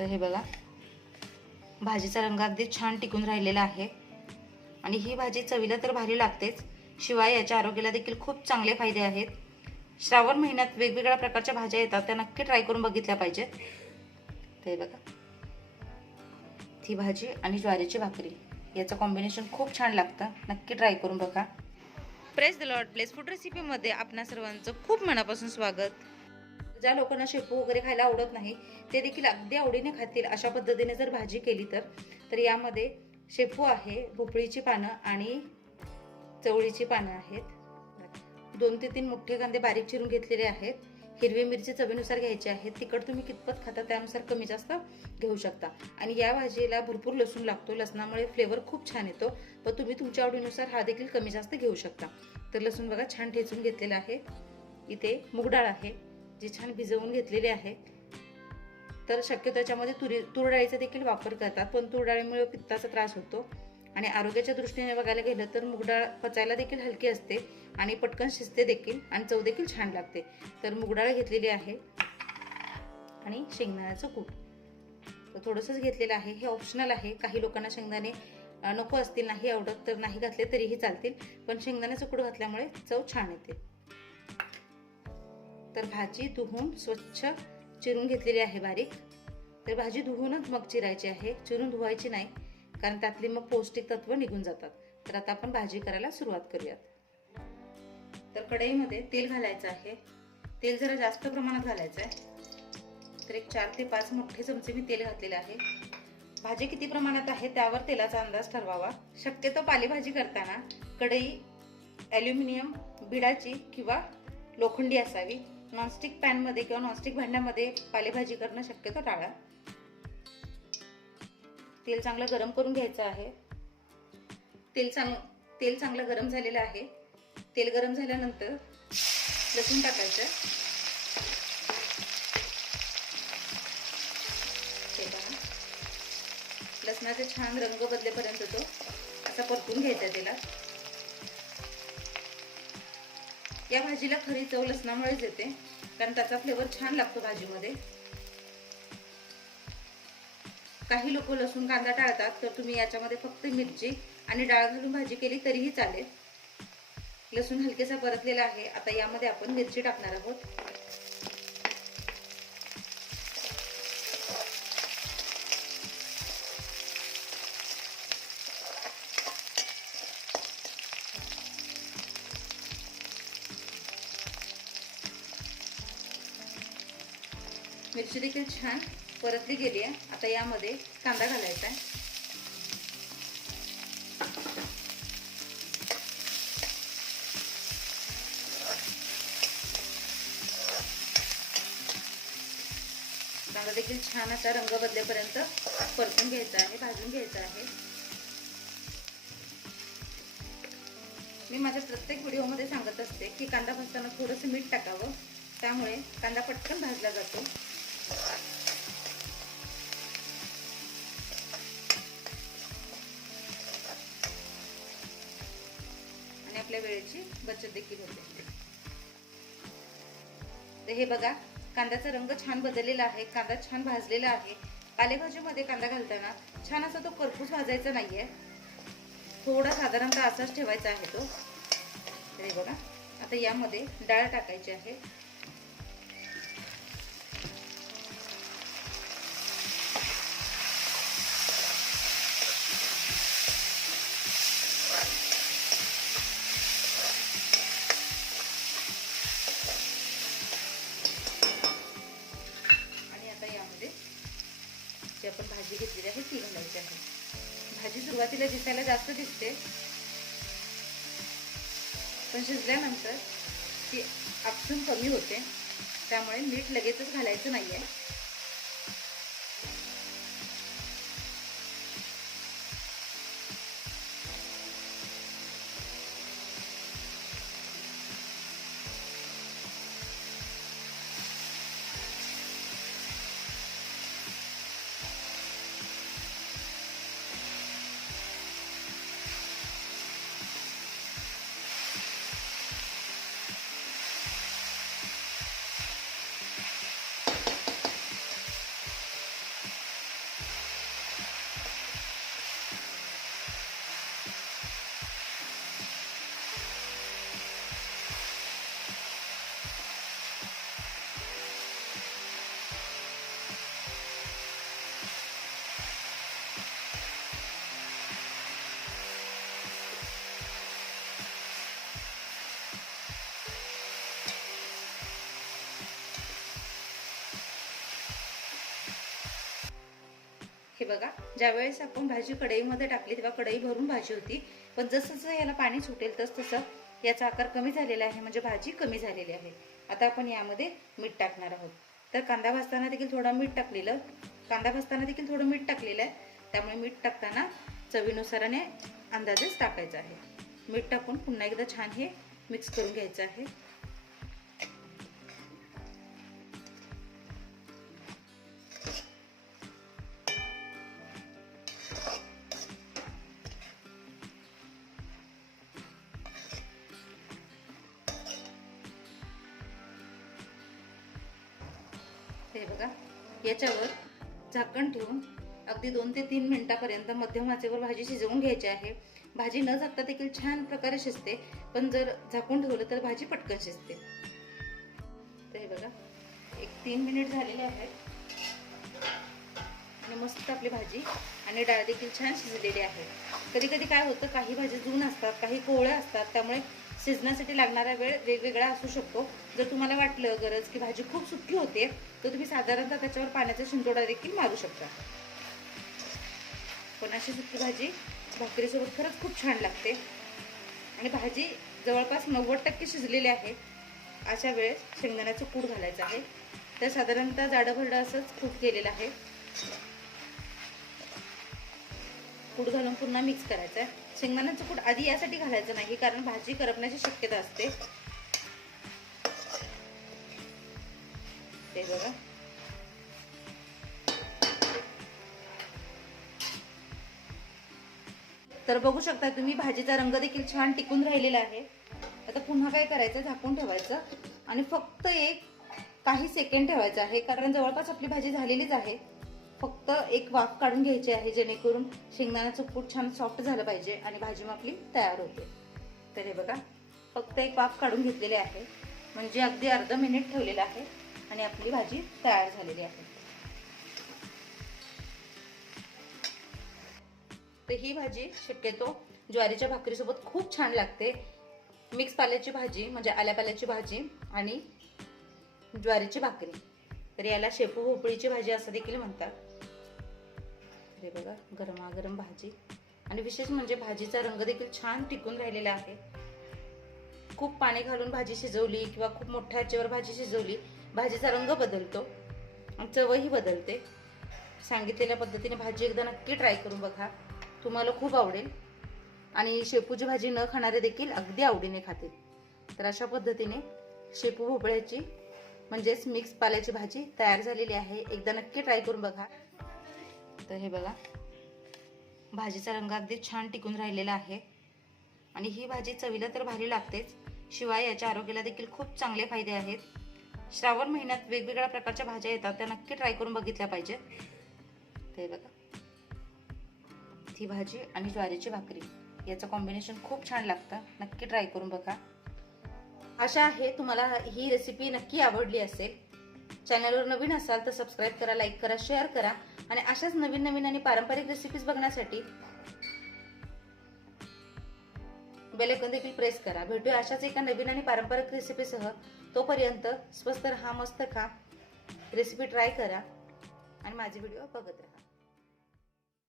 तर हे बघा. भाजीचा रंग अगदी छान टिकून राहिलेला आहे. आणि ही भाजी चवीला तर भारी लागतेच. शिवाय याच्या आरोग्याला देखील खूप चांगले फायदे आहेत. श्रावण महिन्यात वेगवेगळ्या प्रकारच्या भाज्या येतात त्या नक्की ट्राय करून बघितल्या पाहिजेत. ते बघा. ती भाजी आणि ज्वारीची भाकरी याचं कॉम्बिनेशन खूप छान लागतं. नक्की ट्राय करून बघा. Press the lord place food रेसिपीमध्ये आपणा सर्वांचं खूप मनापासून स्वागत. ज्या लोकांना शेपू वगैरे खायला आवडत नाही ते देखील अगदी आवडीने खातील अशा पद्धतीने जर भाजी केली तर. तर यामध्ये शेपू आहे भोपळीची पानं आणि चवळीची पानं आहेत. दोन ते तीन मोठे कांदे बारीक चिरून घेतलेले आहेत. हिरवी मिरची चवीनुसार घ्यायची आहे. तिखट तुम्ही कितपत खाता त्यानुसार कमी जास्त घेऊ शकता. आणि या भाजीला भरपूर लसूण लागतो. लसणामुळे फ्लेवर खूप छान येतो. व तुम्ही तुमच्या आवडीनुसार हा देखील कमी जास्त घेऊ शकता. तर लसूण बघा छान ठेचून घेतलेला आहे. इथे मुगडाळ आहे. जी छान भिजवून घेतलेली आहे. तर शक्यतो त्याच्यामध्ये तुरी तूर डाळीचा देखील वापर करतात पण तूर डाळीमुळे पित्ताचा त्रास होतो. आणि आरोग्याच्या दृष्टीने बघायला गेलं तर मुगडाळ पचायला देखील हलकी असते आणि पटकन शिजते देखील आणि चव देखील छान लागते. तर मुगडाळ घेतलेली आहे आणि शेंगदाण्याचं कूट. तर थोडंसंच घेतलेलं आहे. हे ऑप्शनल आहे. काही लोकांना शेंगदाणे नको असतील नाही आवडत तर नाही घातले तरीही चालतील. पण शेंगदाण्याचं कूट घातल्यामुळे चव छान येते. तर भाजी धुवून स्वच्छ चिरून घेतलेली आहे बारीक. तर भाजी धुवूनच मग चिरायची आहे. चिरून धुवायची नाही कारण त्यातली मग पौष्टिक तत्व निघून जातात. तर आता आपण भाजी करायला सुरुवात करूयात. तर कढईमध्ये तेल घालायचं आहे. तेल जरा जास्त प्रमाणात घालायचं आहे. तर एक चार ते पाच मोठे चमचे मी तेल घातलेले आहे. भाजी किती प्रमाणात आहे त्यावर तेलाचा अंदाज ठरवावा. शक्यतो पालेभाजी करताना कढई ॲल्युमिनियम बिडाची किंवा लोखंडी असावी. नॉनस्टिक पॅनमध्ये किंवा नॉनस्टिक भांड्यामध्ये पालेभाजी करणं शक्यतो टाळा. तेल चांगलं गरम करून घ्यायचं आहे. तेल चांग तेल चांगलं गरम झालेलं आहे. तेल गरम झाल्यानंतर लसूण टाकायचं. ते लसणाचे छान रंग बदलेपर्यंत तो असा परतून घ्यायचा त्याला या भाजीला खरी चव लसणामुळेच येते. कारण त्याचा फ्लेवर छान लागतो भाजीमध्ये. काही लोक लसूण कांदा टाळतात तर तुम्ही याच्यामध्ये फक्त मिरची आणि डाळ घालून भाजी केली तरीही चालेल. लसूण हलकेसा परतलेला आहे. आता यामध्ये आपण मिरची टाकणार आहोत. मिरची देखील छान परतली गेली आहे. आता यामध्ये कांदा घालायचा आहे. कांदा देखील छान असा रंग बदलेपर्यंत परतून घ्यायचा आहे भाजून घ्यायचा आहे. मी माझ्या प्रत्येक व्हिडिओमध्ये सांगत असते की कांदा भाजताना थोडंसं मीठ टाकावं. त्यामुळे कांदा पटकन भाजला जातो. वेळेची बचत देखील होते. तर हे बघा कांद्याचा रंग छान बदललेला आहे कांदा छान भाजलेला आहे. पालेभाजीमध्ये कांदा घालताना छान असा तो करपूस भाजायचा नाहीये. थोडा साधारणतः असाच ठेवायचा आहे तो. हे बघा आता यामध्ये डाळ टाकायची आहे. सुरुवातीला दिसायला जास्त दिसते. पण शिजल्यानंतर ती आपसून कमी होते. त्यामुळे मीठ लगेचच घालायचं नाही आहे हे बघा ज्यावेळेस आपण भाजी कढईमध्ये टाकली तेव्हा कढई भरून भाजी होती. पण जसं जसं याला पाणी सुटेल तस तसं याचा आकार कमी झालेला आहे म्हणजे भाजी कमी झालेली आहे. आता आपण यामध्ये मीठ टाकणार आहोत. तर कांदा भाजताना देखील थोडं मीठ टाकलेलं कांदा भाजताना देखील थोडं मीठ टाकलेलं आहे. त्यामुळे मीठ टाकताना चवीनुसाराने अंदाजेच टाकायचं आहे. मीठ टाकून पुन्हा एकदा छान हे मिक्स करून घ्यायचं आहे. याच्यावर झाकण ठेवून अगदी दोन ते तीन मिनटापर्यंत मध्यम आचेवर भाजी शिजवून घ्यायची आहे. भाजी न झाकता देखील छान प्रकारे शिजते पण जर झाकून ठेवलं तर भाजी पटकन शिजते. तर हे बघा एक तीन मिनिट झालेले आहेत. आणि मस्त आपली भाजी आणि डाळ देखील छान शिजलेली आहे. कधी कधी काय होतं काही भाजी जून असतात काही कोवळ्या असतात त्यामुळे शिजण्यासाठी लागणारा वेळ वेगवेगळा असू शकतो. जर तुम्हाला वाटलं गरज की भाजी खूप सुकी होते तर तुम्ही साधारणतः त्याच्यावर पाण्याचा शिंतोडा देखील मारू शकता. पण अशी सुकी भाजी भाकरीसोबत खरंच खूप छान लागते. आणि भाजी जवळपास नव्वद टक्के शिजलेली आहे. अशा वेळेस शेंगदाण्याचं कूड घालायचं आहे. तर साधारणतः जाडंभरडं असंच कूट केलेलं आहे. कूट घालून पुन्हा मिक्स करायचं आहे. शेंगदाण्याचं कूट आधी यासाठी घालायचं नाही कारण भाजी करपण्याची शक्यता असते. ते बघा. तर बघू शकता तुम्ही भाजीचा रंग देखील छान टिकून राहिलेला आहे. आता पुन्हा काय करायचं? झाकून ठेवायचं. आणि फक्त एक काही सेकंड ठेवायचं आहे कारण जवळपास आपली भाजी झालेलीच आहे. फक्त एक वाफ काढून घ्यायची आहे जेणेकरून शेंगदाण्याचं कूट छान सॉफ्ट झालं पाहिजे आणि भाजी मग आपली तयार होते. तर हे बघा फक्त एक वाफ काढून घेतलेली आहे. म्हणजे अगदी अर्ध मिनिट ठेवलेलं आहे आणि आपली भाजी तयार झालेली आहे. तर ही भाजी शक्यतो ज्वारीच्या भाकरीसोबत खूप छान लागते. मिक्स पाल्याची भाजी म्हणजे आल्या पाल्याची भाजी आणि ज्वारीची भाकरी. तर याला शेपू भोपळीची भाजी असं देखील म्हणतात. हे बघा गरमागरम भाजी. आणि विशेष म्हणजे भाजीचा रंग देखील छान टिकून राहिलेला आहे. खूप पाणी घालून भाजी शिजवली किंवा खूप मोठ्या याच्यावर भाजी शिजवली भाजीचा रंग बदलतो चवही बदलते. सांगितलेल्या पद्धतीने भाजी एकदा नक्की ट्राय करून बघा. तुम्हाला खूप आवडेल. आणि शेपूची भाजी न खाणारे देखील अगदी आवडीने खातील तर अशा पद्धतीने शेपू भोपळ्याची म्हणजेच मिक्स पाल्याची भाजी तयार झालेली आहे. एकदा नक्की ट्राय करून बघा. तर हे बघा. भाजीचा रंग अगदी छान टिकून राहिलेला आहे. आणि ही भाजी चवीला तर भारी लागतेच. शिवाय याच्या आरोग्याला देखील खूप चांगले फायदे आहेत. श्रावण महिन्यात वेगवेगळ्या प्रकारच्या भाज्या येतात. त्या नक्की ट्राय करून बघितल्या पाहिजेत. ते बघा. ही भाजी आणि ज्वारीची भाकरी. याचं कॉम्बिनेशन खूप छान लागतं. नक्की ट्राय करून बघा. आशा आहे. तुम्हाला ही रेसिपी नक्की आवडली असेल. चॅनलवर नवीन असाल तर सबस्क्राईब करा लाईक करा शेअर करा. आणि अशाच नवीन नवीन आणि पारंपरिक रेसिपीज बघण्यासाठी बेलेकन देखील प्रेस करा. भेटूया अशाच एका नवीन आणि पारंपरिक रेसिपीसह तोपर्यंत स्वस्त रहा मस्त खा. रेसिपी ट्राय करा. आणि माझे व्हिडिओ बघत राहा.